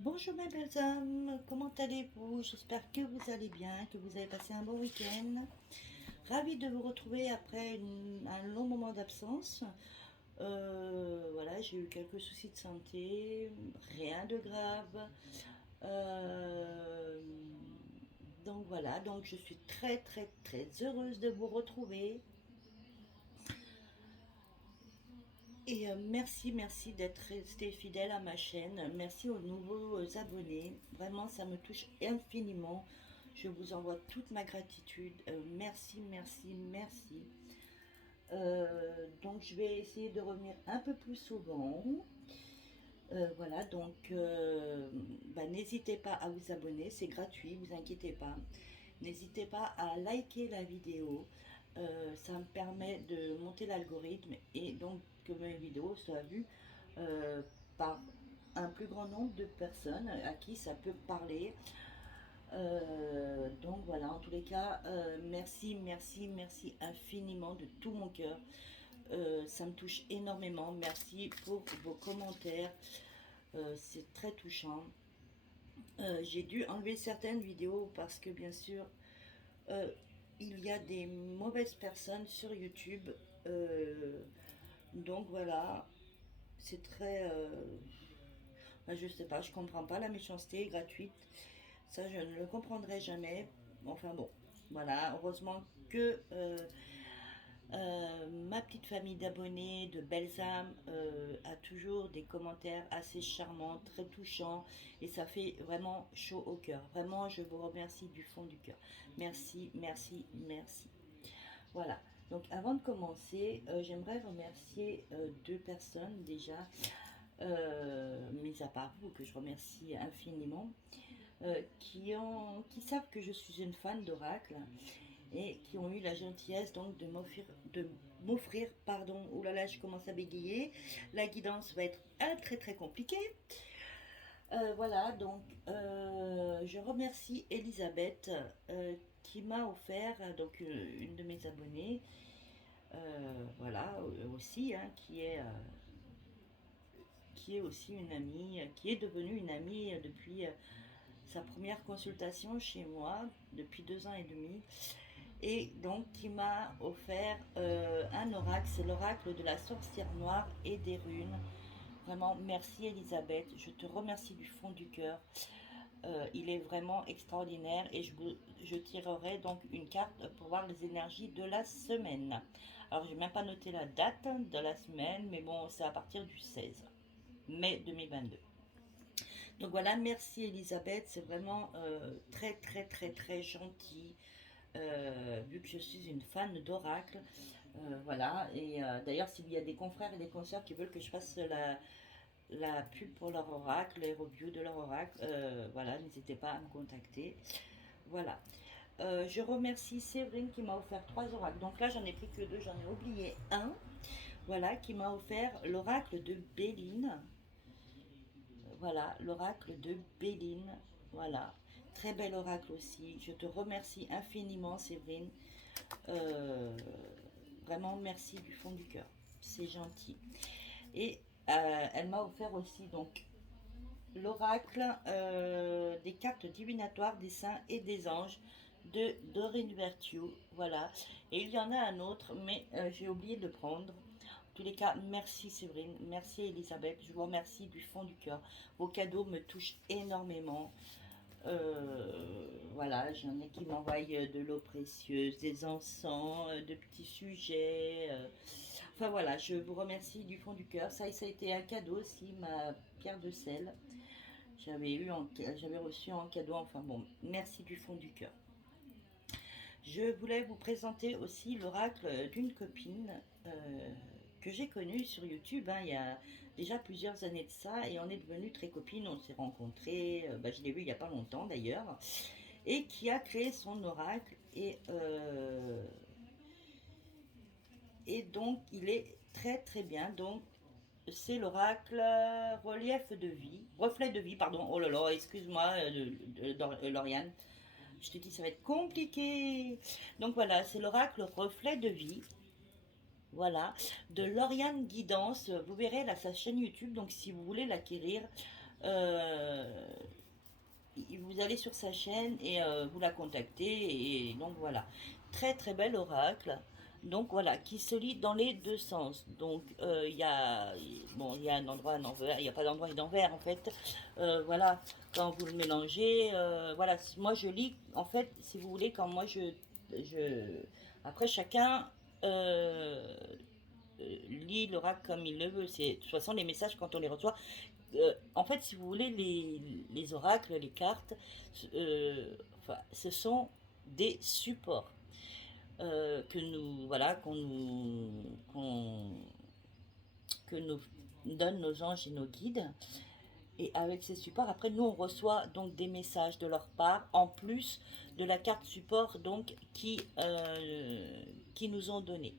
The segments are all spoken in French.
Bonjour mes belles âmes, comment allez-vous? J'espère que vous allez bien, que vous avez passé un bon week-end. Ravie de vous retrouver après un long moment d'absence. Voilà, j'ai eu quelques soucis de santé, rien de grave. Euh, donc voilà, donc je suis très très très heureuse de vous retrouver. Et merci d'être resté fidèle à ma chaîne. Merci aux nouveaux abonnés. Vraiment, ça me touche infiniment. Je vous envoie toute ma gratitude. Merci. Donc, je vais essayer de revenir un peu plus souvent. Voilà, donc n'hésitez pas à vous abonner, c'est gratuit, vous inquiétez pas. N'hésitez pas à liker la vidéo, ça me permet de monter l'algorithme et donc que mes vidéos soient vues euh, par un plus grand nombre de personnes à qui ça peut parler. Donc voilà, en tous les cas, merci infiniment de tout mon cœur. Ça me touche énormément. Merci pour vos commentaires. C'est très touchant. J'ai dû enlever certaines vidéos parce que bien sûr, euh, il y a des mauvaises personnes sur YouTube. Euh, donc voilà, c'est très... je sais pas, je comprends pas la méchanceté gratuite. Ça, je ne le comprendrai jamais. Enfin bon, voilà, heureusement que ma petite famille d'abonnés, de belles âmes, a toujours des commentaires assez charmants, très touchants, et ça fait vraiment chaud au cœur. Vraiment, je vous remercie du fond du cœur. Merci. Voilà. Donc, avant de commencer, j'aimerais remercier deux personnes déjà, mis à part vous, que je remercie infiniment, qui savent que je suis une fan d'Oracle et qui ont eu la gentillesse donc de m'offrir, pardon, oh là là, je commence à bégayer, la guidance va être très compliquée. Voilà, donc je remercie Elisabeth qui m'a offert, donc une de mes abonnées, voilà, aussi, hein, qui est aussi une amie, qui est devenue une amie depuis sa première consultation chez moi, depuis 2 ans et demi. Et donc qui m'a offert un oracle, c'est l'oracle de la sorcière noire et des runes. Vraiment, merci Elisabeth, je te remercie du fond du cœur. Il est vraiment extraordinaire et je tirerai donc une carte pour voir les énergies de la semaine. Alors, je n'ai même pas noté la date de la semaine, mais bon, c'est à partir du 16 mai 2022. Donc voilà, merci Elisabeth, c'est vraiment très gentil. Vu que je suis une fan d'Oracle. Voilà, et d'ailleurs, s'il y a des confrères et des consoeurs qui veulent que je fasse la pub pour leur oracle, les reviews de leur oracle, voilà, n'hésitez pas à me contacter. Voilà. Je remercie Séverine qui m'a offert 3 oracles. Donc là, j'en ai pris que 2, j'en ai oublié un. Voilà, qui m'a offert l'oracle de Béline. Voilà, l'oracle de Béline. Voilà. Très bel oracle aussi. Je te remercie infiniment, Séverine. Euh, Vraiment, merci du fond du cœur. C'est gentil. Et elle m'a offert aussi donc l'oracle des cartes divinatoires des saints et des anges de Doreen Virtue. Voilà. Et il y en a un autre, mais j'ai oublié de prendre. En tous les cas, merci Séverine, merci Elisabeth, je vous remercie du fond du cœur. Vos cadeaux me touchent énormément. Voilà, j'en ai qui m'envoient de l'eau précieuse, des encens, de petits sujets. Enfin voilà, je vous remercie du fond du cœur. Ça a été un cadeau aussi, ma pierre de sel. J'avais reçu en cadeau. Enfin bon, merci du fond du cœur. Je voulais vous présenter aussi l'oracle d'une copine que j'ai connue sur YouTube, hein, il y a déjà plusieurs années de ça, et on est devenues très copines. On s'est rencontrés, je l'ai vu il n'y a pas longtemps d'ailleurs, et qui a créé son oracle. Et donc il est très bien. Donc c'est l'oracle reflet de vie, pardon. Oh là là, excuse-moi, Lauriane. Je te dis, ça va être compliqué. Donc voilà, c'est l'oracle reflet de vie. Voilà, de Lauriane Guidance. Vous verrez là sa chaîne YouTube. Donc si vous voulez l'acquérir, euh, vous allez sur sa chaîne et vous la contactez. Et donc voilà, très très bel oracle. Donc voilà, qui se lit dans les deux sens. Donc il y a bon, il y a un endroit, un envers, il n'y a pas d'endroit et d'envers en fait. Voilà, quand vous le mélangez, voilà, moi je lis en fait, si vous voulez, quand moi je après chacun lit l'oracle comme il le veut. C'est de toute façon les messages quand on les reçoit. En fait, si vous voulez, les oracles, les cartes, enfin, ce sont des supports que nous, voilà, que nous donnent nos anges et nos guides. Et avec ces supports, après, nous, on reçoit donc des messages de leur part, en plus de la carte support donc qui nous ont donné.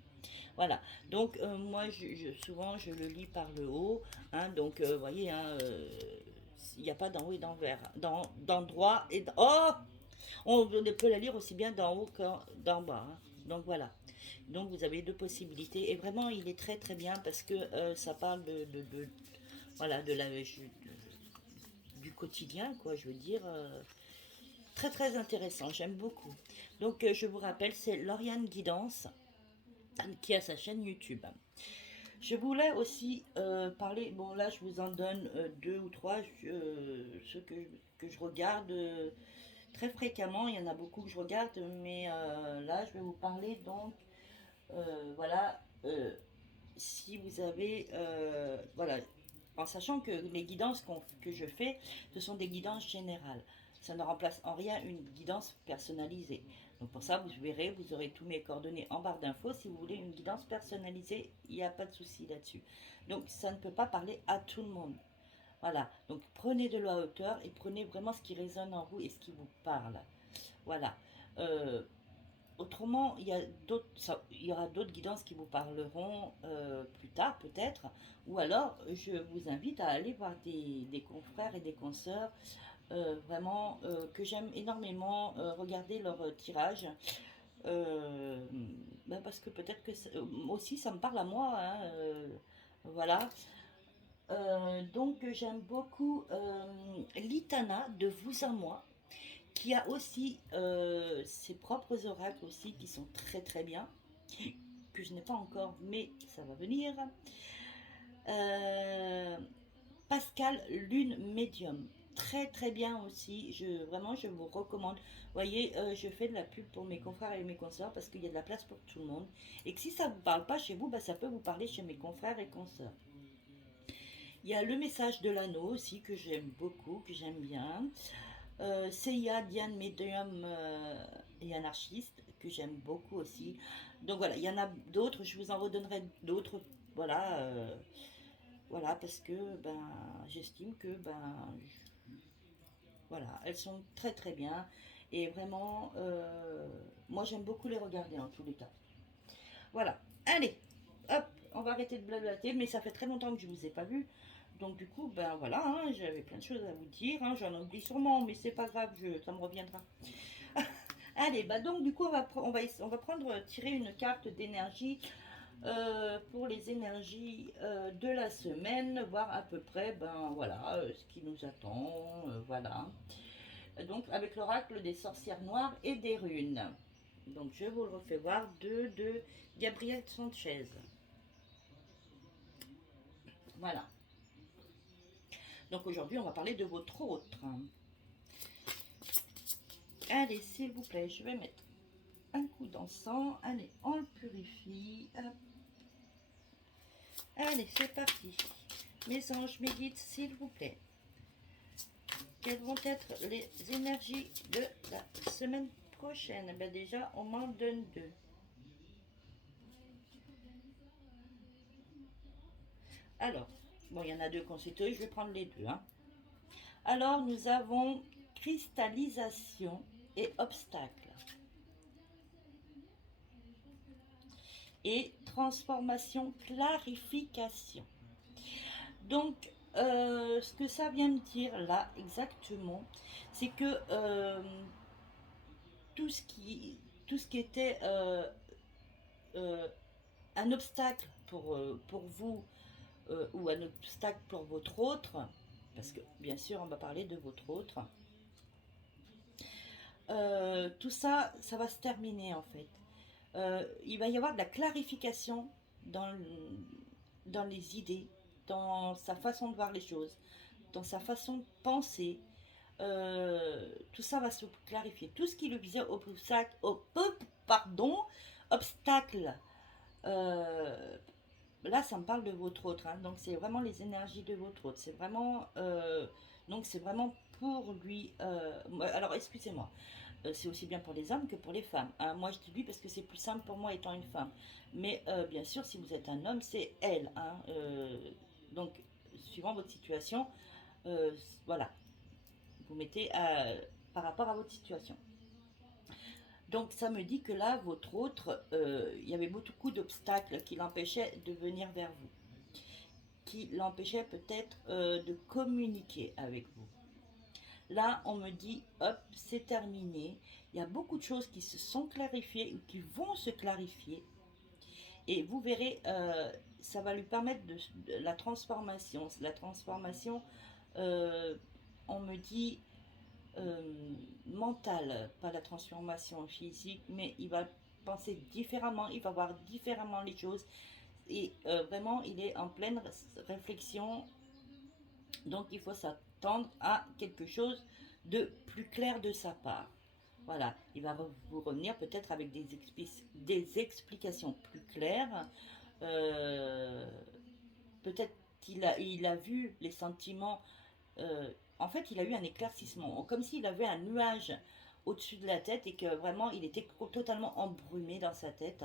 Voilà, donc moi souvent je le lis par le haut, hein, donc vous voyez, hein, il n'y a pas d'en haut et d'envers, d'endroit et oh, on peut la lire aussi bien d'en haut que d'en bas, hein. Donc voilà, donc vous avez deux possibilités et vraiment il est très très bien parce que ça parle voilà du quotidien quoi, je veux dire, très très intéressant, j'aime beaucoup. Donc je vous rappelle, c'est Lauriane Guidance qui a sa chaîne YouTube. Je voulais aussi parler, bon là je vous en donne deux ou trois, ceux que je regarde très fréquemment, il y en a beaucoup que je regarde, mais là je vais vous parler donc, voilà, si vous avez, voilà, en sachant que les guidances que je fais, ce sont des guidances générales. Ça ne remplace en rien une guidance personnalisée. Donc pour ça, vous verrez, vous aurez tous mes coordonnées en barre d'infos. Si vous voulez une guidance personnalisée, il n'y a pas de souci là-dessus. Donc ça ne peut pas parler à tout le monde. Voilà, donc prenez de la hauteur et prenez vraiment ce qui résonne en vous et ce qui vous parle. Voilà. Euh, Autrement, il y aura d'autres guidances qui vous parleront plus tard peut-être, ou alors je vous invite à aller voir des confrères et des consoeurs vraiment que j'aime énormément regarder leur tirage. Euh, ben parce que peut-être que aussi ça me parle à moi, hein, voilà. Donc j'aime beaucoup Litana de Vous à moi, qui a aussi ses propres oracles aussi qui sont très très bien, que je n'ai pas encore, mais ça va venir. Euh, Pascal Lune Médium, très très bien aussi. Vraiment, je vous recommande. Vous voyez, je fais de la pub pour mes confrères et mes consoeurs parce qu'il y a de la place pour tout le monde. Et que si ça ne vous parle pas chez vous, bah, ça peut vous parler chez mes confrères et consoeurs. Il y a le message de l'anneau aussi que j'aime beaucoup, que j'aime bien. Seiya, Diane Medium et anarchiste, que j'aime beaucoup aussi. Donc voilà, il y en a d'autres, je vous en redonnerai d'autres, voilà, voilà, parce que ben, j'estime que ben, voilà, elles sont très très bien. Et vraiment, moi j'aime beaucoup les regarder en tous les cas. Voilà, allez, hop, on va arrêter de blablater, mais ça fait très longtemps que je ne vous ai pas vu. Donc du coup, ben voilà, hein, j'avais plein de choses à vous dire, hein, j'en oublie sûrement, mais c'est pas grave, ça me reviendra. Allez, bah donc du coup, on va prendre, tirer une carte d'énergie pour les énergies de la semaine, voir à peu près, ben voilà, ce qui nous attend, voilà. Donc avec l'oracle des sorcières noires et des runes. Donc je vous le refais voir de Gabriel Sanchez. Voilà. Donc aujourd'hui, on va parler de votre autre. Allez, s'il vous plaît, je vais mettre un coup d'encens. Allez, on le purifie. Hop. Allez, c'est parti. Mes anges, mes guides, s'il vous plaît. Quelles vont être les énergies de la semaine prochaine? Ben déjà, on m'en donne deux. Alors, bon, il y en a deux qu'on s'est je vais prendre les deux. Hein. Alors, nous avons cristallisation et obstacle. Et transformation, clarification. Donc, ce que ça vient me dire là exactement, c'est que tout ce qui était euh, un obstacle pour vous ou un obstacle pour votre autre parce que bien sûr, on va parler de votre autre. Tout ça, ça va se terminer en fait. Il va y avoir de la clarification dans, dans les idées, dans sa façon de voir les choses, dans sa façon de penser. Tout ça va se clarifier. Tout ce qui lui faisait obstacle, euh, là ça me parle de votre autre, hein. Donc c'est vraiment les énergies de votre autre. C'est vraiment, donc c'est vraiment pour lui. Alors excusez-moi, c'est aussi bien pour les hommes que pour les femmes, hein. Moi je dis lui parce que c'est plus simple pour moi étant une femme. Mais bien sûr, si vous êtes un homme, c'est elle, hein. Donc, suivant votre situation, euh, voilà, vous mettez par rapport à votre situation. Donc ça me dit que là, votre autre, il y avait beaucoup d'obstacles qui l'empêchaient de venir vers vous, qui l'empêchaient peut-être de communiquer avec vous. Là, on me dit, hop, c'est terminé. Il y a beaucoup de choses qui se sont clarifiées ou qui vont se clarifier. Et vous verrez, ça va lui permettre de la transformation. La transformation, euh, on me dit mentale, pas la transformation physique, mais il va penser différemment, il va voir différemment les choses. Et vraiment, il est en pleine réflexion. Donc, il faut s'attendre à quelque chose de plus clair de sa part. Voilà, il va vous revenir peut-être avec des explications plus claires. Euh, Peut-être il a vu les sentiments. En fait, il a eu un éclaircissement, comme s'il avait un nuage au-dessus de la tête et que vraiment il était totalement embrumé dans sa tête.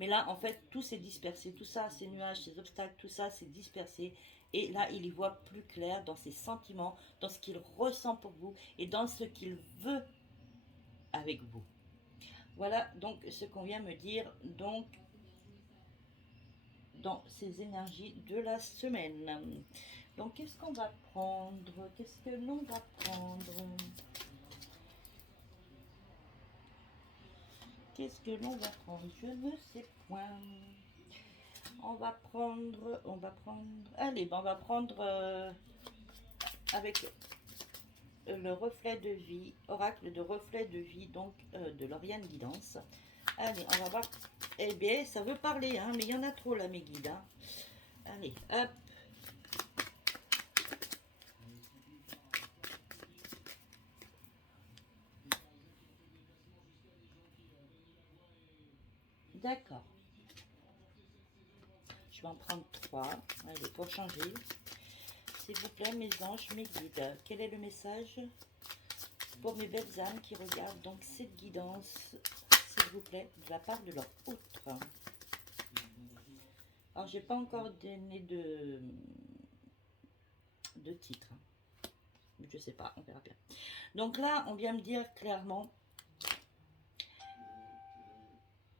Mais là, en fait, tout s'est dispersé, tout ça, ces nuages, ces obstacles, tout ça s'est dispersé. Et là, il y voit plus clair dans ses sentiments, dans ce qu'il ressent pour vous et dans ce qu'il veut avec vous. Voilà donc ce qu'on vient me dire donc dans ces énergies de la semaine. Donc qu'est-ce qu'on va prendre? Qu'est-ce que l'on va prendre? Qu'est-ce que l'on va prendre? Je ne sais point. On va prendre. Allez, ben on va prendre avec le reflet de vie, oracle de reflet de vie, donc de Lauriane Guidance. Allez, on va voir. Eh bien, ça veut parler, hein, mais il y en a trop là, mes guides, hein. Allez, hop. D'accord. Je vais en prendre 3. Allez, pour changer. S'il vous plaît, mes anges, mes guides, quel est le message pour mes belles âmes qui regardent donc cette guidance, s'il vous plaît, de la part de leur autre? Alors, j'ai pas encore donné de titre. Je sais pas, on verra bien. Donc là, on vient me dire clairement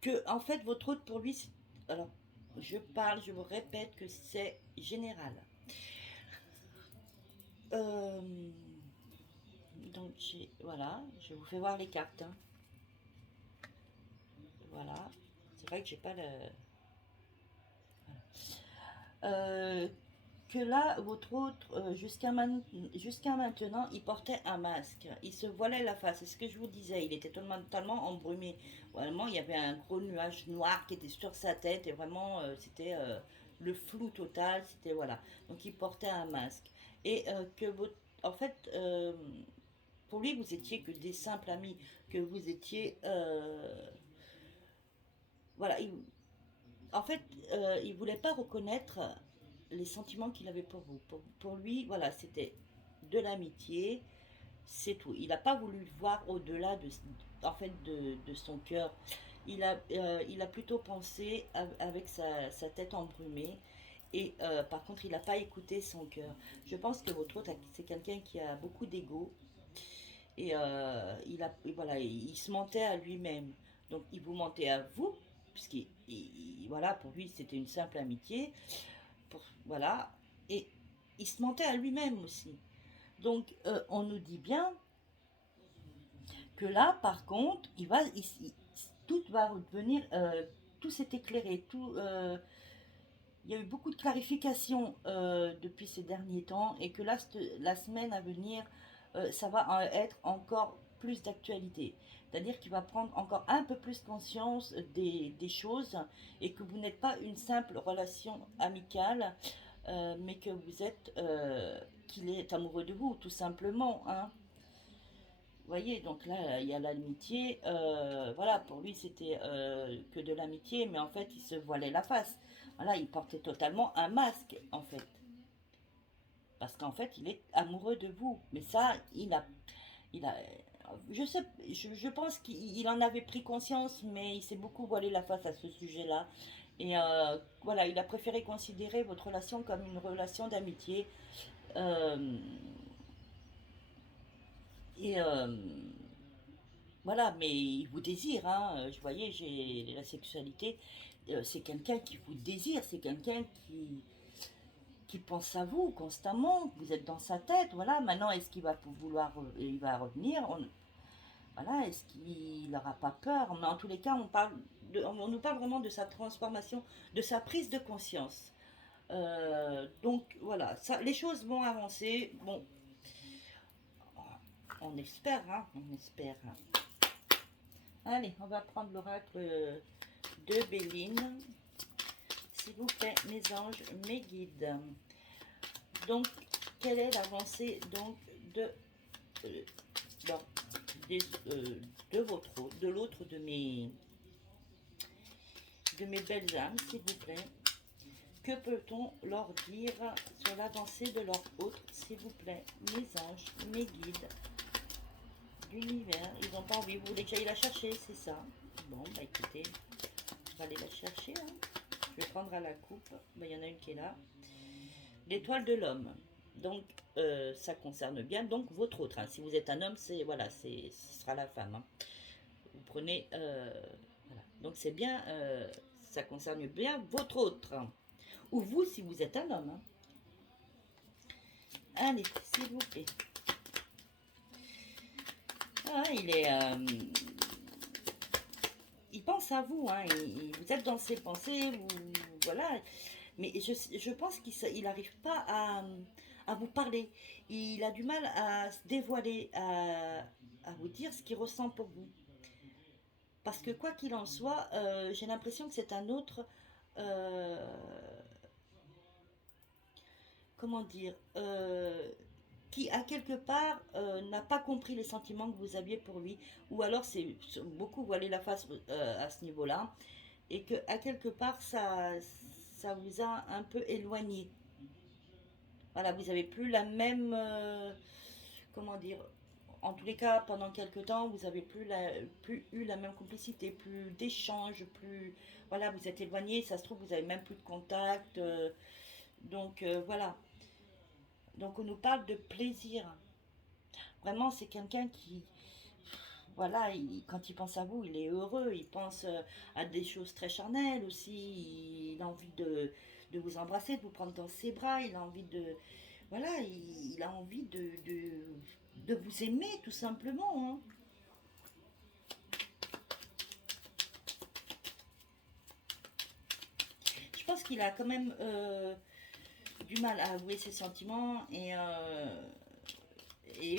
que, en fait, votre autre pour lui, alors, je vous répète que c'est général. Donc, voilà, je vous fais voir les cartes, hein. Voilà, c'est vrai que j'ai pas le. Voilà. Que là, votre autre, jusqu'à maintenant, il portait un masque. Il se voilait la face. C'est ce que je vous disais. Il était totalement embrumé. Vraiment, il y avait un gros nuage noir qui était sur sa tête. Et vraiment, c'était le flou total. C'était, voilà. Donc, il portait un masque. Et que votre. En fait, pour lui, vous étiez que des simples amis. Que vous étiez. Voilà. En fait, il voulait pas reconnaître les sentiments qu'il avait pour vous. Pour lui, voilà, c'était de l'amitié, c'est tout. Il n'a pas voulu le voir au-delà en fait, de son cœur. Il a plutôt pensé avec sa tête embrumée. Et par contre, il n'a pas écouté son cœur. Je pense que votre autre, c'est quelqu'un qui a beaucoup d'ego. Et voilà, il se mentait à lui-même. Donc, il vous mentait à vous, puisqu'il, voilà, pour lui, c'était une simple amitié. Voilà, et il se mentait à lui-même aussi. Donc, on nous dit bien que là, par contre, tout va redevenir, tout s'est éclairé, tout, il y a eu beaucoup de clarifications depuis ces derniers temps et que là, la semaine à venir, ça va être encore plus d'actualité. C'est-à-dire qu'il va prendre encore un peu plus conscience des choses et que vous n'êtes pas une simple relation amicale, mais que vous êtes, qu'il est amoureux de vous, tout simplement, hein. Vous voyez, donc là, il y a l'amitié. Voilà, pour lui, c'était que de l'amitié, mais en fait, il se voilait la face. Voilà, il portait totalement un masque, en fait. Parce qu'en fait, il est amoureux de vous. Mais ça, il a, je sais, je pense qu'il en avait pris conscience, mais il s'est beaucoup voilé la face à ce sujet-là. Et voilà, il a préféré considérer votre relation comme une relation d'amitié. Euh, et voilà, mais il vous désire, hein. Je voyais, j'ai la sexualité. C'est quelqu'un qui vous désire, c'est quelqu'un qui pense à vous constamment. Vous êtes dans sa tête, voilà. Maintenant, est-ce qu'il va vouloir, il va revenir? Voilà, est-ce qu'il n'aura pas peur? Mais en tous les cas, on nous parle vraiment de sa transformation, de sa prise de conscience. Donc voilà, ça, les choses vont avancer. Bon, on espère, hein, on espère. Allez, on va prendre l'oracle de Béline. S'il vous plaît, mes anges, mes guides. Donc, quelle est l'avancée donc de, euh, bon, de votre autre, de l'autre de mes belles âmes, s'il vous plaît? Que peut-on leur dire sur l'avancée de leur autre, s'il vous plaît, mes anges, mes guides, l'univers? Ils n'ont pas envie, vous voulez que j'aille la chercher, c'est ça? Bon, bah écoutez, on va aller la chercher, hein. Je vais prendre à la coupe, bah, il y en a une qui est là. L'étoile de l'homme. Donc, ça concerne bien donc votre autre, hein. Si vous êtes un homme, c'est voilà, ce sera la femme, hein. Vous prenez, voilà. Donc c'est bien, ça concerne bien votre autre, hein. Ou vous si vous êtes un homme, hein. Allez, s'il vous plaît. Ah, il pense à vous, hein. Vous êtes dans ses pensées, voilà. Mais je pense qu'il n'arrive pas à vous parler. Il a du mal à se dévoiler, à vous dire ce qu'il ressent pour vous. Parce que quoi qu'il en soit, j'ai l'impression que c'est un autre, euh, comment dire, qui à quelque part n'a pas compris les sentiments que vous aviez pour lui. Ou alors c'est beaucoup voilé la face à ce niveau-là. Et que à quelque part ça vous a un peu éloigné. Voilà, vous n'avez plus la même, comment dire, en tous les cas, pendant quelques temps, vous avez plus eu la même complicité, plus d'échanges, plus, voilà, vous êtes éloigné, ça se trouve, vous avez même plus de contact, donc voilà. Donc on nous parle de plaisir. Vraiment, c'est quelqu'un qui, voilà, quand il pense à vous, il est heureux, il pense à des choses très charnelles aussi, il a envie de vous embrasser, de vous prendre dans ses bras, il a envie de, voilà, il a envie de vous aimer tout simplement, hein. Je pense qu'il a quand même du mal à avouer ses sentiments et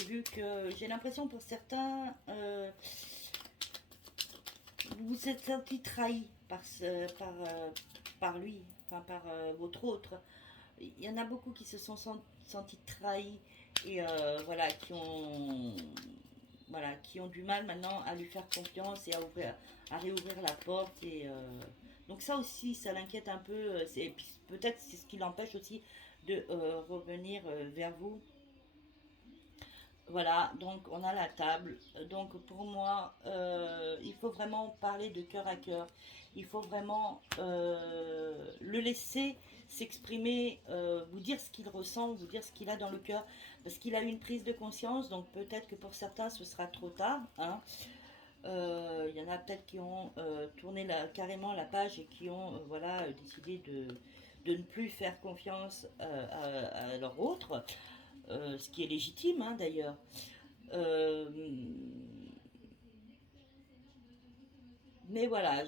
vu que j'ai l'impression pour certains, vous vous êtes senti trahi par lui, enfin par votre autre. Il y en a beaucoup qui se sont sentis trahis et voilà, qui ont du mal maintenant à lui faire confiance et à réouvrir la porte. Et, donc ça aussi, ça l'inquiète un peu. Peut-être c'est ce qui l'empêche aussi de revenir vers vous. Voilà, donc on a la table. Donc pour moi, il faut vraiment parler de cœur à cœur. Il faut vraiment le laisser s'exprimer, vous dire ce qu'il ressent, vous dire ce qu'il a dans le cœur. Parce qu'il a eu une prise de conscience, donc peut-être que pour certains ce sera trop tard, hein. Il y en a peut-être qui ont tourné carrément la page et qui ont voilà, décidé de ne plus faire confiance à leur autre, ce qui est légitime, hein, d'ailleurs. Euh, mais voilà,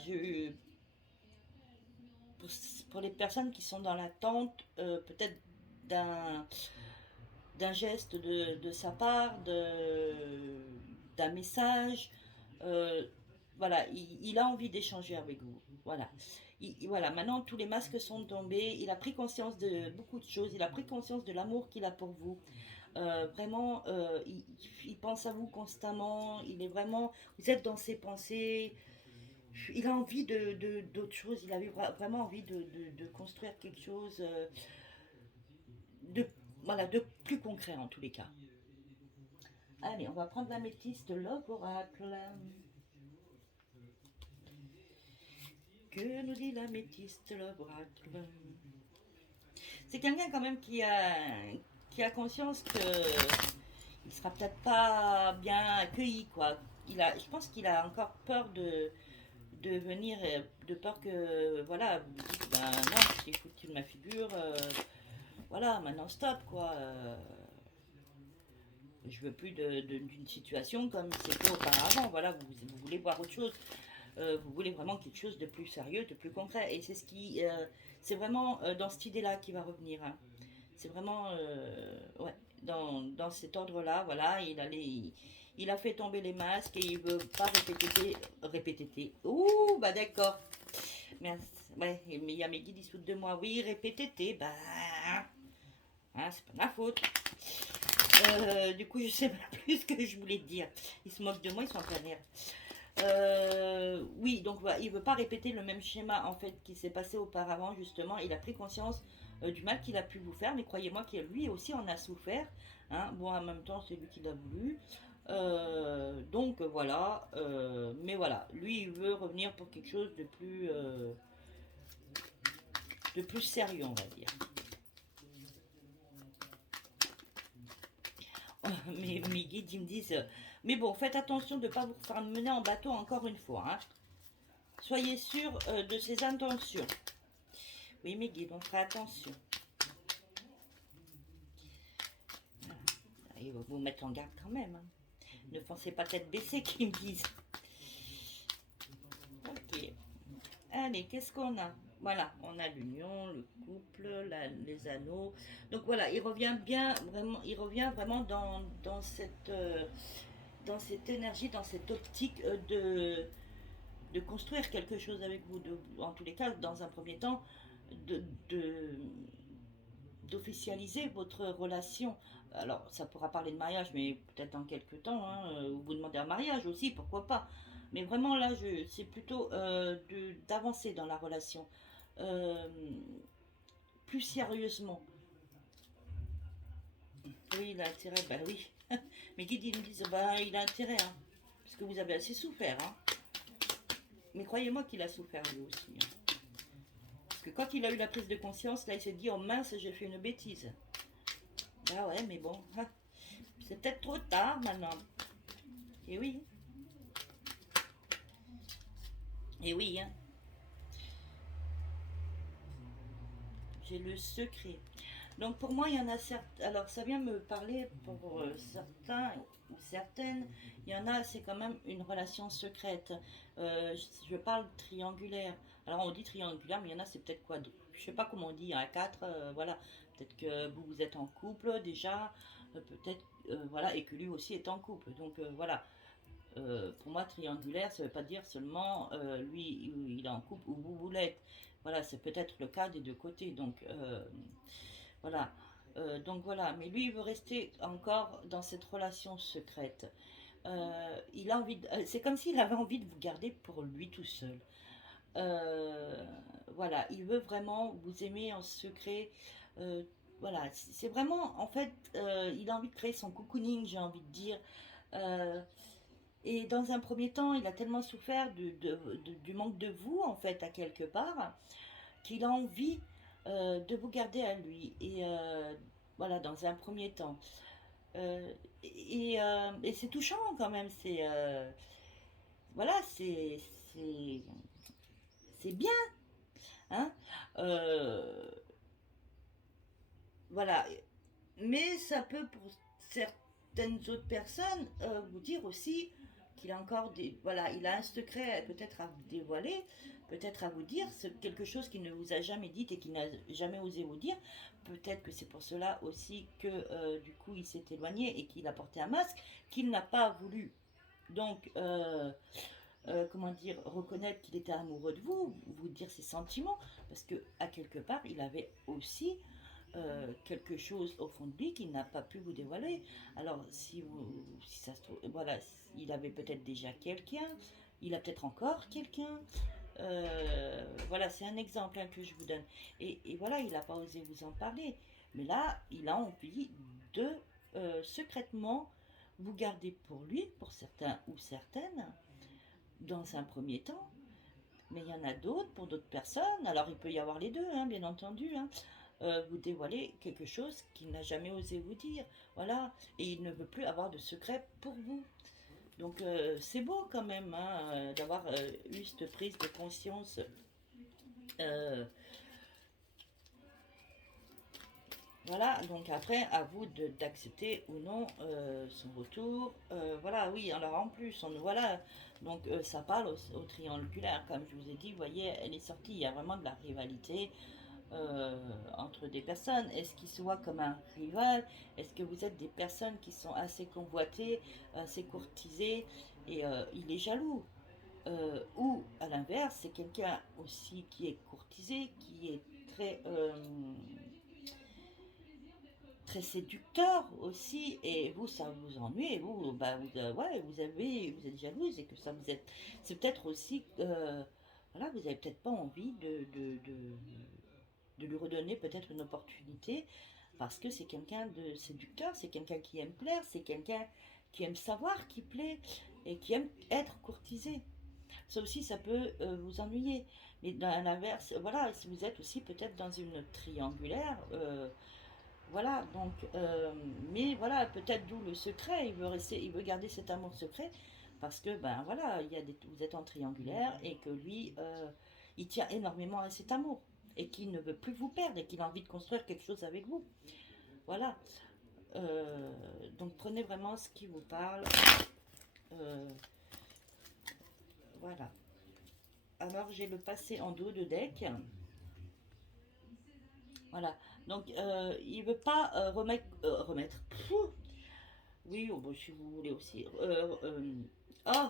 pour les personnes qui sont dans l'attente, peut-être d'un geste de sa part, d'un message. euh, voilà, il a envie d'échanger avec vous. Voilà. Voilà, maintenant tous les masques sont tombés. Il a pris conscience de beaucoup de choses. Il a pris conscience de l'amour qu'il a pour vous. Vraiment, il pense à vous constamment. Il est vraiment. Vous êtes dans ses pensées. Il a envie d'autre chose. Il avait vraiment envie de construire quelque chose de, voilà, de plus concret en tous les cas. Allez, on va prendre l'améthyste Love Oracle. Que nous dit l'améthyste Love Oracle? C'est quelqu'un quand même qui a conscience que il sera peut-être pas bien accueilli, quoi. Je pense qu'il a encore peur de venir, de peur que, voilà, vous dites, ben non, c'est foutu de ma figure, voilà, maintenant stop, quoi. Je veux plus d'une situation comme c'était auparavant, voilà, vous voulez voir autre chose. Vous voulez vraiment quelque chose de plus sérieux, de plus concret. Et c'est c'est vraiment dans cette idée-là qui va revenir, hein. C'est vraiment, ouais, dans cet ordre-là, voilà, il a fait tomber les masques et il veut pas répéter. Ouh, bah d'accord. Merci. Ouais, mais il y a mes guides, ils se foutent de moi. Oui, répéter, bah, hein, c'est pas ma faute. Du coup, je sais pas plus ce que je voulais te dire. Ils se moquent de moi, ils sont en train de rire. Oui, donc voilà, il veut pas répéter le même schéma en fait qui s'est passé auparavant justement. Il a pris conscience du mal qu'il a pu vous faire, mais croyez-moi qu'il lui aussi en a souffert. Hein. Bon, en même temps, c'est lui qui l'a voulu. Donc voilà, mais voilà, lui il veut revenir pour quelque chose de plus sérieux, on va dire. Mes guides ils me disent, mais bon, faites attention de ne pas vous faire mener en bateau encore une fois. Hein. Soyez sûr de ses intentions. Oui, mes guides, on fera attention. Voilà. Ils vont vous mettre en garde quand même. Hein. Ne foncez pas tête baissée, qu'ils me disent. Ok. Allez, qu'est-ce qu'on a? Voilà, on a l'union, le couple, les anneaux. Donc voilà, il revient bien, vraiment, il revient vraiment dans cette énergie, dans cette optique de construire quelque chose avec vous. En tous les cas, dans un premier temps, de, de, d'officialiser votre relation. Alors, ça pourra parler de mariage, mais peut-être dans quelques temps, hein, vous demandez un mariage aussi, pourquoi pas. Mais vraiment, là, c'est plutôt d'avancer dans la relation. Euh, Plus sérieusement. Oui, il a intérêt, bah oui. Mais qui dit, nous disent, bah il a intérêt, hein, parce que vous avez assez souffert. Hein. Mais croyez-moi qu'il a souffert lui aussi. Hein. Parce que quand il a eu la prise de conscience, là, il s'est dit, oh mince, j'ai fait une bêtise. Ah ouais, mais bon, hein, c'est peut-être trop tard maintenant. Et oui. Et oui, hein. J'ai le secret. Donc pour moi, il y en a certains. Alors ça vient me parler pour certains ou certaines. Il y en a, c'est quand même une relation secrète. Je parle triangulaire. Alors on dit triangulaire, mais il y en a, c'est peut-être quoi? Je sais pas comment on dit, un 4, voilà. Peut-être que vous êtes en couple déjà, peut-être, voilà, et que lui aussi est en couple. Donc voilà. Pour moi, triangulaire, ça ne veut pas dire seulement lui, il est en couple ou vous l'êtes. Voilà, c'est peut-être le cas des deux côtés. Voilà. Donc voilà, mais lui, il veut rester encore dans cette relation secrète. Il a envie c'est comme s'il avait envie de vous garder pour lui tout seul. Euh, voilà, il veut vraiment vous aimer en secret. Euh, voilà, c'est vraiment, en fait, il a envie de créer son cocooning, j'ai envie de dire. Euh, et dans un premier temps, il a tellement souffert du manque de vous, en fait, à quelque part, qu'il a envie de vous garder à lui. Et voilà, dans un premier temps. Et c'est touchant quand même. Voilà, c'est bien. Hein. Euh, voilà. Mais ça peut, pour certaines autres personnes, vous dire aussi. qu'il a encore des, voilà, il a un secret peut-être à vous dévoiler, peut-être à vous dire, c'est quelque chose qu'il ne vous a jamais dit et qu'il n'a jamais osé vous dire. Peut-être que c'est pour cela aussi que du coup il s'est éloigné et qu'il a porté un masque, qu'il n'a pas voulu. Donc, comment dire, reconnaître qu'il était amoureux de vous, vous dire ses sentiments, parce que à quelque part, il avait aussi quelque chose au fond de lui qu'il n'a pas pu vous dévoiler. Alors, si ça se trouve, voilà, il avait peut-être déjà quelqu'un, il a peut-être encore quelqu'un. Voilà, c'est un exemple hein, que je vous donne. Et voilà, il n'a pas osé vous en parler. Mais là, il a envie de secrètement vous garder pour lui, pour certains ou certaines, dans un premier temps. Mais il y en a d'autres pour d'autres personnes. Alors il peut y avoir les deux, hein, bien entendu. Hein. Vous dévoiler quelque chose qu'il n'a jamais osé vous dire. Voilà. Et il ne veut plus avoir de secret pour vous. Donc c'est beau quand même hein, d'avoir eu cette prise de conscience. euh, Voilà, donc après, à vous d'accepter ou non son retour. Voilà, oui, alors en plus, voilà, donc ça parle au triangulaire, comme je vous ai dit, vous voyez, elle est sortie, il y a vraiment de la rivalité entre des personnes. Est-ce qu'il se voit comme un rival? Est-ce que vous êtes des personnes qui sont assez convoitées, assez courtisées, et il est jaloux? Ou à l'inverse, c'est quelqu'un aussi qui est courtisé, qui est très très séducteur aussi, et vous ça vous ennuie, et vous bah ouais, vous êtes jalouse, et que ça vous êtes, c'est peut-être aussi voilà, vous avez peut-être pas envie de lui redonner peut-être une opportunité, parce que c'est quelqu'un de séducteur, c'est quelqu'un qui aime plaire, c'est quelqu'un qui aime savoir qui plaît et qui aime être courtisé. Ça aussi, ça peut vous ennuyer. Mais dans l'inverse, voilà, si vous êtes aussi peut-être dans une triangulaire, voilà, donc, mais voilà, peut-être d'où le secret, il veut rester, il veut garder cet amour secret, parce que, ben voilà, vous êtes en triangulaire, et que lui, il tient énormément à cet amour, et qu'il ne veut plus vous perdre, et qu'il a envie de construire quelque chose avec vous. Voilà. Euh, donc prenez vraiment ce qui vous parle. Euh, voilà. Alors j'ai le passé en dos de deck. Voilà. Donc il veut pas remettre. Pfff. Oui, oh, bon, si vous voulez aussi. Oh,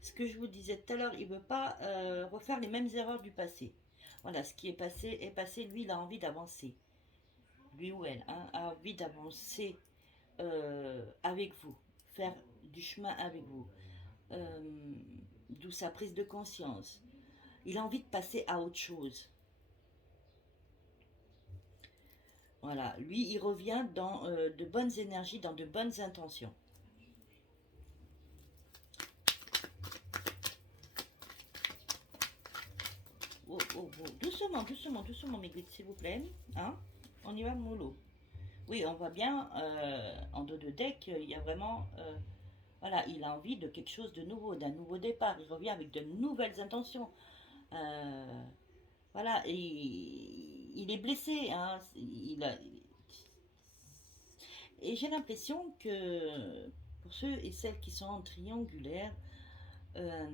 ce que je vous disais tout à l'heure, il veut pas refaire les mêmes erreurs du passé. Voilà, ce qui est passé est passé. Lui, il a envie d'avancer. Lui ou elle hein, a envie d'avancer avec vous, faire du chemin avec vous. Euh, D'où sa prise de conscience. Il a envie de passer à autre chose. Voilà, lui, il revient dans de bonnes énergies, dans de bonnes intentions. Oh, oh, oh. Doucement, doucement, doucement, mes guides, s'il vous plaît. Hein, on y va mollo. Oui, on voit bien, en dos de deck, il y a vraiment... voilà, il a envie de quelque chose de nouveau, d'un nouveau départ. Il revient avec de nouvelles intentions. Euh, voilà, et il est blessé. Hein, et j'ai l'impression que pour ceux et celles qui sont en triangulaire, euh,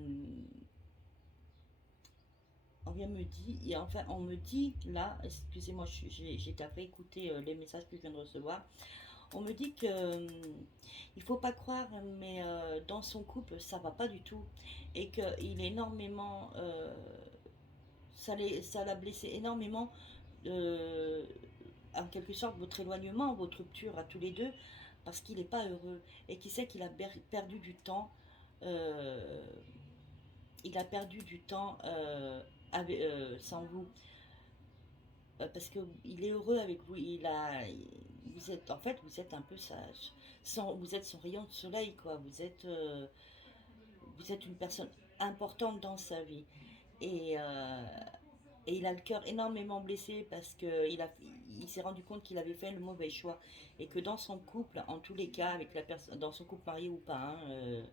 on me dit là, excusez-moi, j'ai tapé écouter les messages que je viens de recevoir. On me dit que il faut pas croire, mais dans son couple ça va pas du tout, et qu'il est énormément, ça l'a blessé énormément, euh, en quelque sorte votre éloignement, votre rupture à tous les deux, parce qu'il n'est pas heureux, et qu'il sait qu'il a perdu du temps. euh, il a perdu du temps sans vous. Parce qu'il est heureux avec vous. Vous êtes, en fait, vous êtes un peu vous êtes son rayon de soleil, quoi. Vous êtes une personne importante dans sa vie. Et, euh, et il a le cœur énormément blessé, parce que il s'est rendu compte qu'il avait fait le mauvais choix, et que dans son couple, en tous les cas, avec la personne, dans son couple marié ou pas, hein,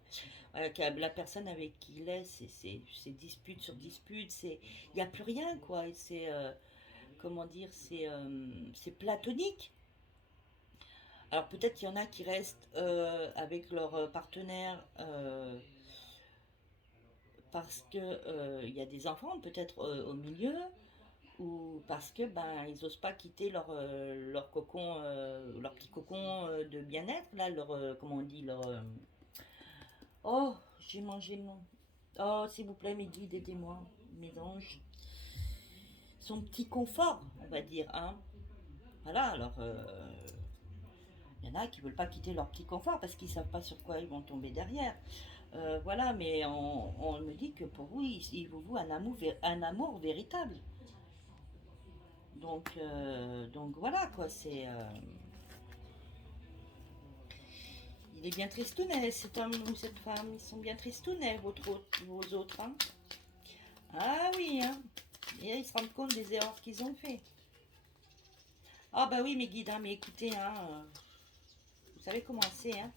voilà, la personne avec qui il est, c'est dispute sur dispute, il n'y a plus rien, quoi. Et comment dire, c'est platonique. Alors peut-être qu'il y en a qui restent avec leur partenaire parce que il y a des enfants peut-être au milieu ou parce que ben ils osent pas quitter leur cocon, leur petit cocon de bien-être là, leur comment on dit leur oh j'ai mangé le nom. Oh s'il vous plaît mes guides aidez-moi mes anges. Son petit confort on va dire hein. Voilà alors il y en a qui veulent pas quitter leur petit confort parce qu'ils savent pas sur quoi ils vont tomber derrière. Voilà, mais on me dit que pour vous, il vous voue un amour véritable. Donc voilà quoi, c'est. Il est bien tristounet, cet homme ou cette femme. Ils sont bien tristounets, vos autres. Hein. Ah oui, hein. Et ils se rendent compte des erreurs qu'ils ont fait. Ah bah oui, mes guides, hein, mais écoutez, hein, vous savez comment c'est, hein.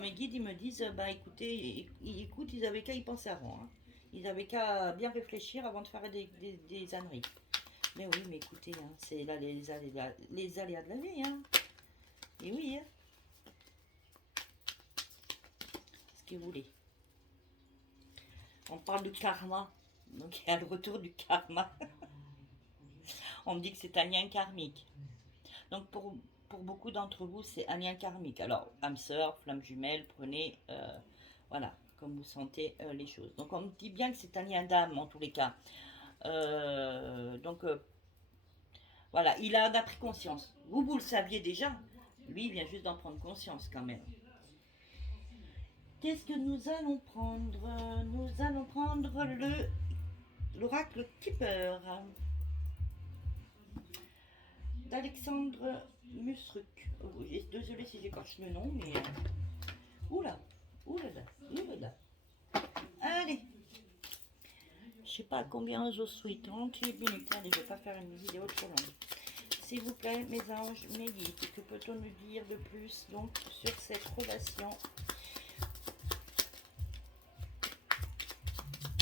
Mes guides, ils me disent, bah écoutez, écoute, ils avaient qu'à y penser avant. Hein. Ils avaient qu'à bien réfléchir avant de faire des âneries. Mais oui, mais écoutez, hein, c'est là les aléas de la vie. Hein. Et oui, hein, ce que vous voulez. On parle de karma. Donc il y a le retour du karma. On me dit que c'est un lien karmique. Donc pour beaucoup d'entre vous, c'est un lien karmique. Alors, âme sœur, flamme jumelle, prenez, voilà, comme vous sentez les choses. Donc on me dit bien que c'est un lien d'âme en tous les cas. Donc voilà, il en a pris conscience. Vous le saviez déjà. Lui, il vient juste d'en prendre conscience quand même. Qu'est-ce que nous allons prendre? Nous allons prendre l'oracle Keeper d'Alexandre Musruk. Oh, désolé si j'écorche le nom, mais... Oula, oulala, oulala. Allez. Je sais pas combien je suis. 38 minutes. Allez, je vais pas faire une vidéo trop longue. S'il vous plaît, mes anges, mes guides, que peut-on nous dire de plus donc sur cette relation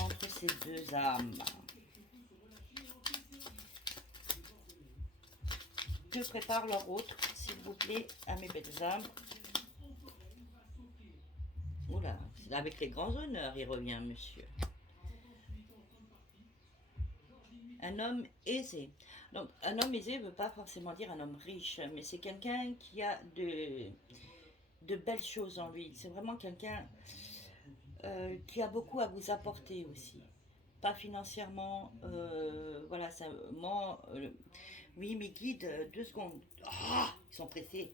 entre ces deux âmes? Que prépare leur autre, s'il vous plaît, à mes belles âmes? Oula, avec les grands honneurs, il revient, monsieur. Un homme aisé. Donc, un homme aisé ne veut pas forcément dire un homme riche, mais c'est quelqu'un qui a de belles choses en lui. C'est vraiment quelqu'un qui a beaucoup à vous apporter aussi. Pas financièrement, voilà, ça, moi, oui, mes guides, 2 secondes. Oh, ils sont pressés.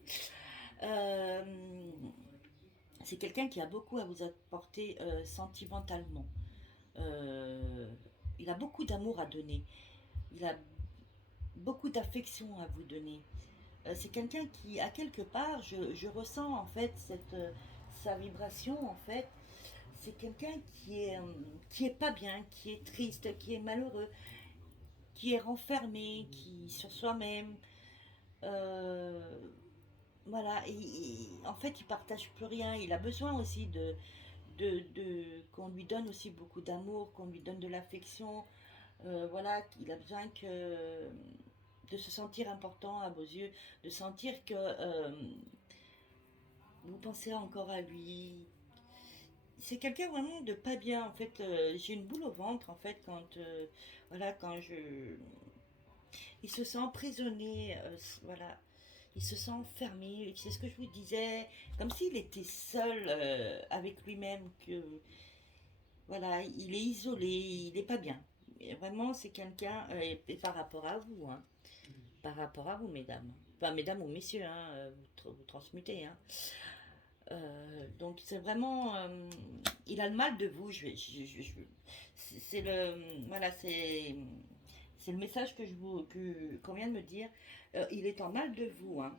Euh, c'est quelqu'un qui a beaucoup à vous apporter sentimentalement. Euh, il a beaucoup d'amour à donner. Il a beaucoup d'affection à vous donner. C'est quelqu'un qui, à quelque part, je ressens en fait sa vibration en fait. C'est quelqu'un qui est pas bien, qui est triste, qui est malheureux, qui est renfermé, qui sur soi-même. Euh, voilà, en fait, il partage plus rien. Il a besoin aussi qu'on lui donne aussi beaucoup d'amour, qu'on lui donne de l'affection. Voilà, il a besoin de se sentir important à vos yeux, de sentir que vous pensez encore à lui. C'est quelqu'un vraiment de pas bien. En fait, j'ai une boule au ventre en fait voilà, quand je il se sent emprisonné, voilà. Il se sent enfermé, c'est ce que je vous disais, comme s'il était seul avec lui-même, que voilà, il est isolé, il n'est pas bien. Et vraiment, c'est quelqu'un, et par rapport à vous, hein, par rapport à vous, mesdames, enfin, mesdames ou messieurs, hein, vous transmutez, hein. Donc c'est vraiment, il a le mal de vous. C'est le, voilà, c'est le message qu'on vient de me dire. Il est en mal de vous, hein.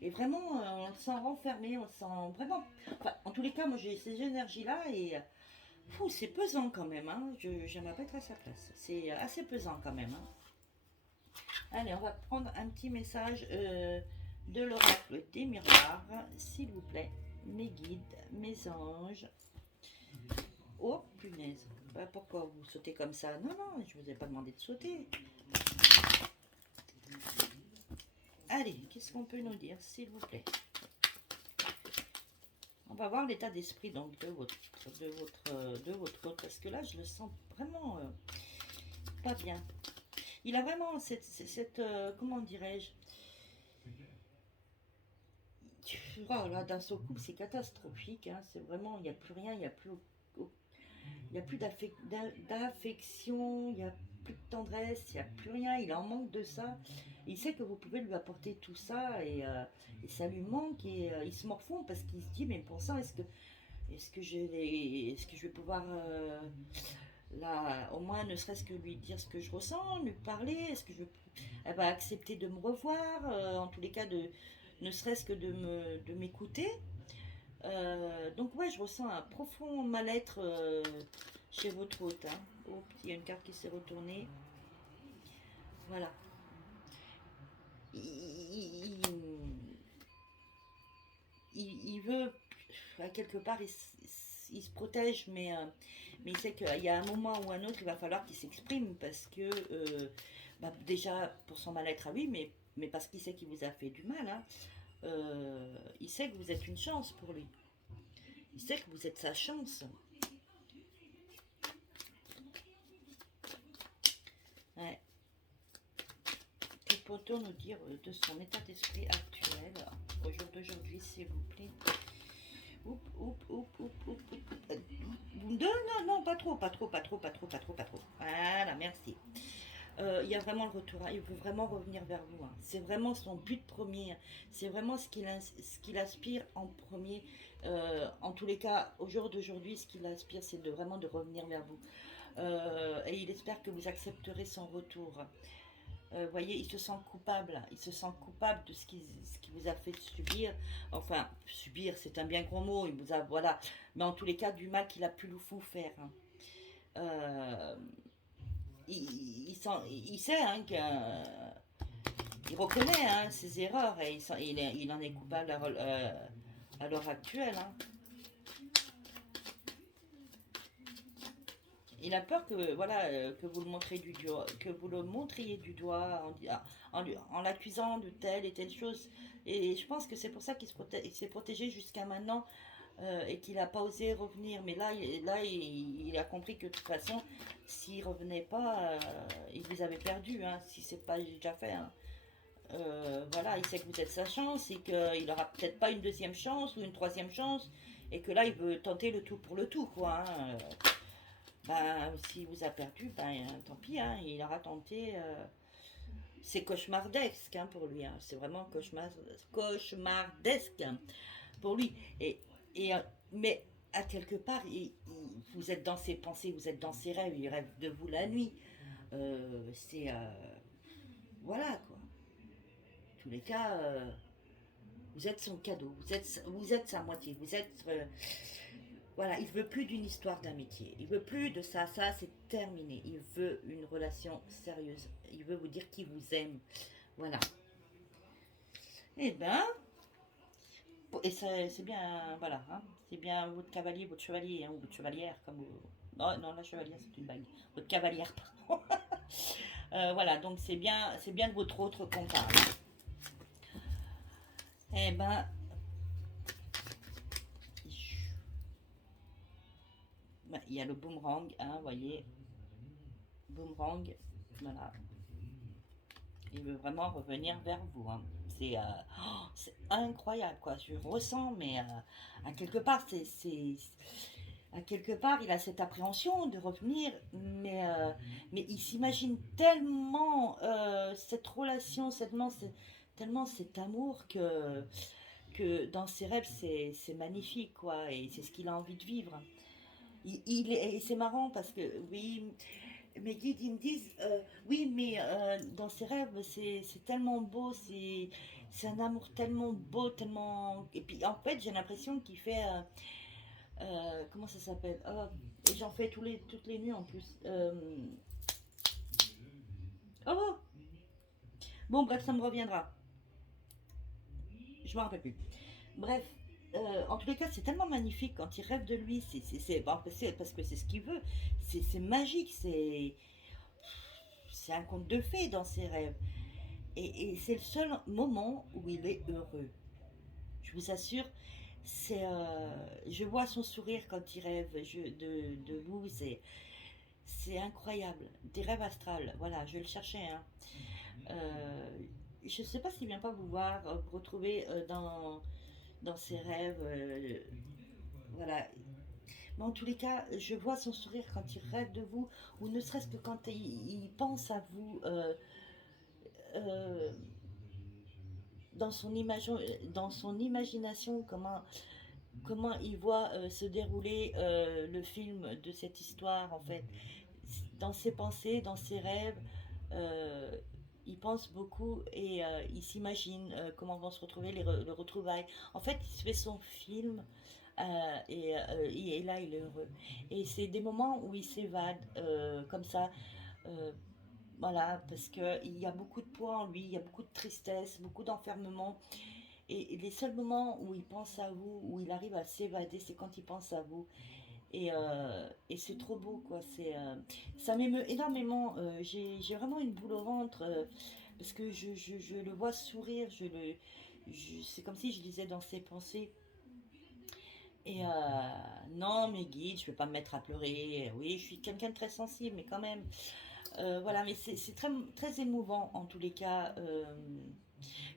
Et vraiment, on le sent renfermé, on le sent vraiment. Enfin, en tous les cas, moi j'ai ces énergies-là et c'est pesant quand même. Hein. J'aimerais pas être à sa place. C'est assez pesant quand même. Hein. Allez, on va prendre un petit message de l'oracle des miroirs, s'il vous plaît. Mes guides, mes anges. Oh, punaise. Bah, pourquoi vous sautez comme ça? Non, non, je vous ai pas demandé de sauter. Allez, qu'est-ce qu'on peut nous dire, s'il vous plaît? On va voir l'état d'esprit donc de votre hôte, parce que là, je le sens vraiment pas bien. Il a vraiment comment dirais-je? Oh là, d'un seul coup, c'est catastrophique. Hein, c'est vraiment, il n'y a plus rien, il y a plus d'affection, il n'y a plus de tendresse, il n'y a plus rien. Il en manque de ça. Il sait que vous pouvez lui apporter tout ça et ça lui manque et il se morfond parce qu'il se dit mais pour ça est-ce que je vais pouvoir là au moins ne serait-ce que lui dire ce que je ressens, lui parler, elle va accepter de me revoir, en tous les cas ne serait-ce que de m'écouter. Donc ouais, je ressens un profond mal-être chez votre hôte. Hein. Oh, il y a une carte qui s'est retournée. Voilà. Il veut, à quelque part, il se protège, mais il sait qu'il y a un moment ou un autre, il va falloir qu'il s'exprime parce que, déjà pour son mal-être à lui, mais parce qu'il sait qu'il vous a fait du mal. Hein. Il sait que vous êtes une chance pour lui. Il sait que vous êtes sa chance. Ouais. Que peut-on nous dire de son état d'esprit actuel au jour d'aujourd'hui, s'il vous plaît? Oup, oup, oup, oup, oup, oup. Non, pas trop, pas trop, pas trop, pas trop, pas trop, pas trop. Voilà, merci. Il y a vraiment le retour, hein. Il veut vraiment revenir vers vous. Hein. C'est vraiment son but premier. C'est vraiment ce qu'il aspire en premier. En tous les cas, au jour d'aujourd'hui, ce qu'il aspire, c'est vraiment de revenir vers vous. Et il espère que vous accepterez son retour. Voyez, il se sent coupable. Il se sent coupable de ce qui vous a fait subir. Enfin, subir, c'est un bien gros mot. Il vous a, voilà. Mais en tous les cas, du mal qu'il a pu vous faire. Hein. Euh, il sait hein, qu'il reconnaît hein, ses erreurs et il en est coupable à l'heure actuelle. Hein. Il a peur que voilà que vous le montriez du doigt, en l'accusant de telle et telle chose. Et je pense que c'est pour ça il s'est protégé jusqu'à maintenant et qu'il n'a pas osé revenir. Mais il a compris que de toute façon, s'il revenait pas, il vous avait perdu. Hein, si c'est pas déjà fait. Hein. Voilà, il sait que vous êtes sa chance et qu'il n'aura peut-être pas une deuxième chance ou une troisième chance et que là il veut tenter le tout pour le tout quoi. Hein. S'il vous a perdu, tant pis, hein, il aura tenté. C'est cauchemardesque hein, pour lui. Hein, c'est vraiment cauchemardesque hein, pour lui. Et, mais à quelque part, vous êtes dans ses pensées, vous êtes dans ses rêves, il rêve de vous la nuit. C'est. Voilà quoi. En tous les cas, vous êtes son cadeau, vous êtes sa moitié, vous êtes. Voilà, il veut plus d'une histoire d'amitié. Il veut plus de ça. Ça, c'est terminé. Il veut une relation sérieuse. Il veut vous dire qu'il vous aime. Voilà. Eh ben, et c'est bien, voilà, hein, c'est bien votre cavalier, votre chevalier, hein, ou votre chevalière, comme vous. Non, non, la chevalière, c'est une bague. Votre cavalière, pardon. Voilà, donc c'est bien de votre autre qu'on parle. Eh ben, il y a le boomerang, hein, voyez, boomerang, voilà. Il veut vraiment revenir vers vous. Hein. C'est incroyable, quoi. Je ressens, mais à quelque part, à quelque part, il a cette appréhension de revenir, mais il s'imagine tellement cette relation, tellement cet amour que dans ses rêves, c'est magnifique, quoi. Et c'est ce qu'il a envie de vivre. Et c'est marrant parce que, oui, mes guides, ils me disent, oui, mais dans ses rêves, c'est tellement beau, c'est un amour tellement beau, tellement... Et puis, en fait, j'ai l'impression qu'il fait... comment ça s'appelle et j'en fais toutes les nuits en plus. Oh bon, bref, ça me reviendra. Je me rappelle plus. Bref, en tous les cas, c'est tellement magnifique quand il rêve de lui. Parce que c'est ce qu'il veut. C'est magique. C'est un conte de fées dans ses rêves. Et c'est le seul moment où il est heureux. Je vous assure, je vois son sourire quand il rêve de vous, c'est incroyable. Des rêves astrales, voilà, je vais le chercher, hein. Euh, je ne sais pas s'il vient pas vous voir, vous retrouver dans ses rêves, voilà. Mais en tous les cas, je vois son sourire quand il rêve de vous, ou ne serait-ce que quand il pense à vous, euh, dans son imagination, comment il voit se dérouler le film de cette histoire, en fait. Dans ses pensées, dans ses rêves, euh, il pense beaucoup et il s'imagine comment vont se retrouver le retrouvailles. En fait, il se fait son film et là, il est heureux. Et c'est des moments où il s'évade comme ça. euh, voilà, parce qu'il y a beaucoup de poids en lui, il y a beaucoup de tristesse, beaucoup d'enfermement. Et les seuls moments où il pense à vous, où il arrive à s'évader, c'est quand il pense à vous. Et c'est trop beau, quoi. Ça m'émeut énormément. J'ai vraiment une boule au ventre parce que je le vois sourire. C'est comme si je lisais dans ses pensées. Et non, mes guides, je vais pas me mettre à pleurer. Oui, je suis quelqu'un de très sensible, mais quand même. Voilà, mais c'est très, très émouvant en tous les cas.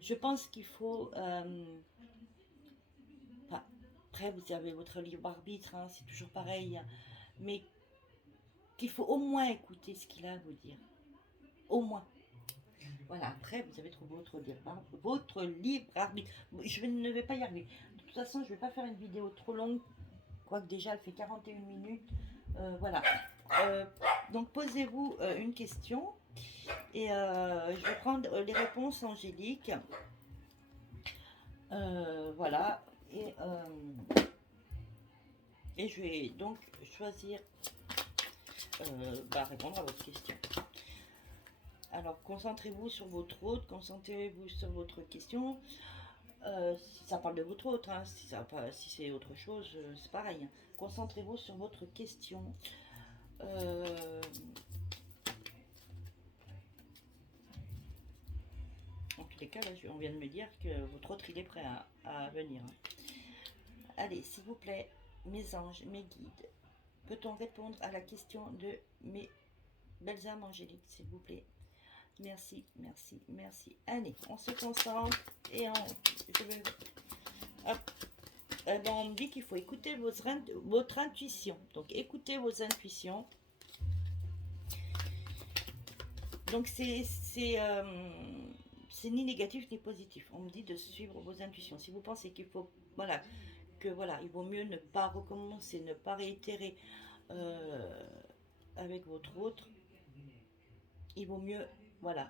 Je pense qu'il faut. Enfin, après, vous avez votre libre arbitre, hein, c'est toujours pareil. Mais qu'il faut au moins écouter ce qu'il a à vous dire. Au moins. Voilà, après, vous avez trouvé votre libre arbitre. Ne vais pas y arriver. De toute façon, je ne vais pas faire une vidéo trop longue, quoique déjà elle fait 41 minutes. Voilà. Euh, donc, posez-vous une question et je vais prendre les réponses angéliques. Voilà. Et je vais donc choisir, répondre à votre question. Alors, concentrez-vous sur votre hôte, concentrez-vous sur votre question. Si ça parle de votre hôte, hein, si c'est autre chose, c'est pareil, hein. Concentrez-vous sur votre question. Euh, en tous les cas, là, on vient de me dire que votre hôte, il est prêt à venir, hein. Allez, s'il vous plaît, mes anges, mes guides, peut-on répondre à la question de mes belles âmes angéliques, s'il vous plaît? Merci, merci, merci. Allez, on se concentre et je vais, hop. Ben, on me dit qu'il faut écouter votre intuition. Donc, écoutez vos intuitions. Donc, c'est ni négatif ni positif. On me dit de suivre vos intuitions. Si vous pensez qu'il faut, voilà, il vaut mieux ne pas recommencer, ne pas réitérer euh, avec votre autre, il vaut mieux, voilà,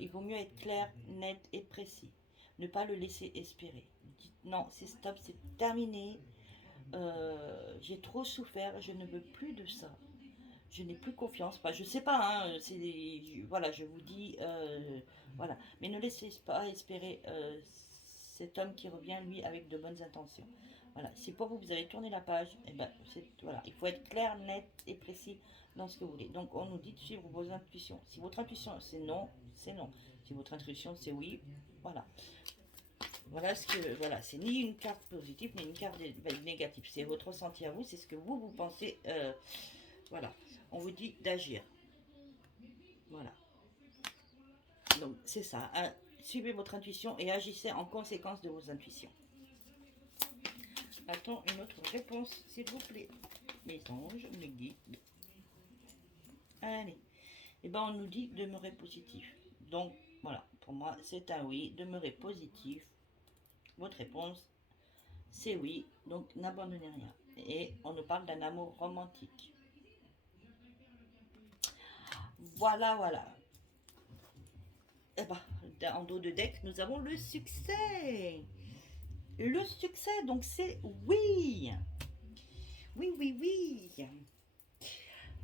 il vaut mieux être clair, net et précis. Ne pas le laisser espérer. Dites non, c'est stop, c'est terminé. J'ai trop souffert, je ne veux plus de ça. Je n'ai plus confiance. Enfin, je sais pas, hein, voilà, je vous dis, voilà. Mais ne laissez pas espérer cet homme qui revient, lui, avec de bonnes intentions. Voilà, si pour vous, vous avez tourné la page, et ben, voilà, il faut être clair, net et précis dans ce que vous voulez. Donc, on nous dit de suivre vos intuitions. Si votre intuition, c'est non, c'est non. Si votre intuition, c'est oui, voilà. Voilà, c'est ni une carte positive, ni une carte négative. C'est votre ressenti à vous, c'est ce que vous pensez. Voilà, on vous dit d'agir. Voilà. Donc c'est ça. Suivez votre intuition et agissez en conséquence de vos intuitions. Attends une autre réponse, s'il vous plaît. Mes anges, mes guides. Allez. Et ben on nous dit demeurer positif. Donc voilà, pour moi c'est un oui. Demeurer positif. Votre réponse c'est oui. Donc n'abandonnez rien. Et on nous parle d'un amour romantique. Voilà, voilà. Eh ben, en dos de deck, nous avons le succès. Le succès, donc c'est oui. Oui, oui, oui.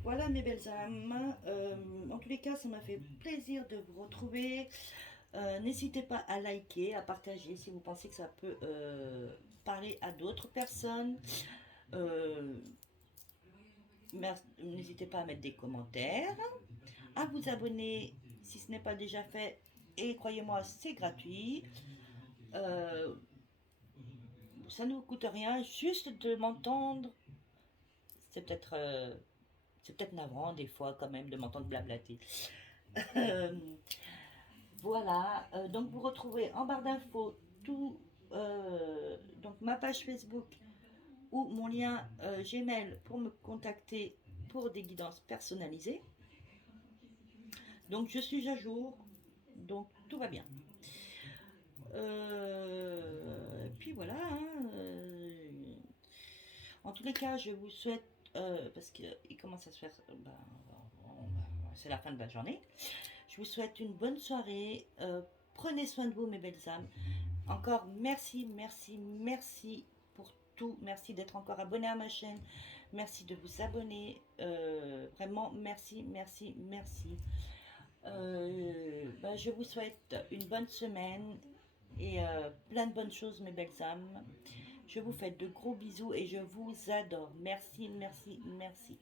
Voilà mes belles âmes. En tous les cas, ça m'a fait plaisir de vous retrouver. N'hésitez pas à liker, à partager si vous pensez que ça peut parler à d'autres personnes. Euh, N'hésitez pas à mettre des commentaires, à vous abonner si ce n'est pas déjà fait Et croyez-moi, c'est gratuit. Euh, Ça ne vous coûte rien, juste de m'entendre. C'est peut-être navrant des fois quand même de m'entendre blablater. Euh, voilà, donc vous retrouvez en barre d'infos tout, donc ma page Facebook ou mon lien Gmail pour me contacter pour des guidances personnalisées. Donc je suis à jour, donc tout va bien. Puis voilà, hein, en tous les cas, je vous souhaite, parce qu'il commence à se faire, c'est la fin de la journée, je vous souhaite une bonne soirée, prenez soin de vous mes belles âmes. Encore merci, merci, merci pour tout, merci d'être encore abonné à ma chaîne, merci de vous abonner, vraiment merci, merci, merci. Je vous souhaite une bonne semaine et plein de bonnes choses mes belles âmes. Je vous fais de gros bisous et je vous adore. Merci, merci, merci.